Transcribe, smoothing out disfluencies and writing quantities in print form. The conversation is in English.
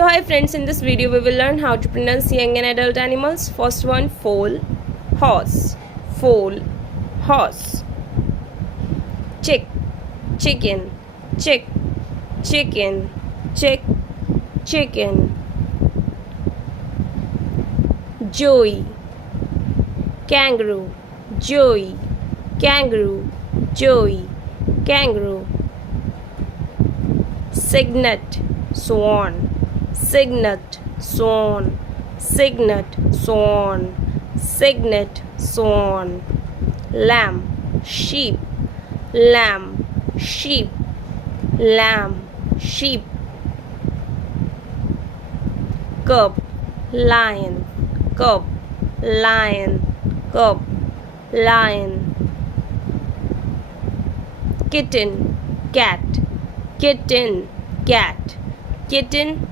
So hi friends, in this video we will learn how to pronounce young and adult animals. First one, foal, horse, foal, horse. Chick, chicken, chick, chicken, chick, chicken. Joey, kangaroo, joey, kangaroo, joey, kangaroo. Cygnet, swan, cygnet, swan, cygnet, swan, cygnet, swan. Lamb, sheep, lamb, sheep, lamb, sheep. Cub, lion, cub, lion, cub, lion. Kitten, cat, kitten, cat, kitten.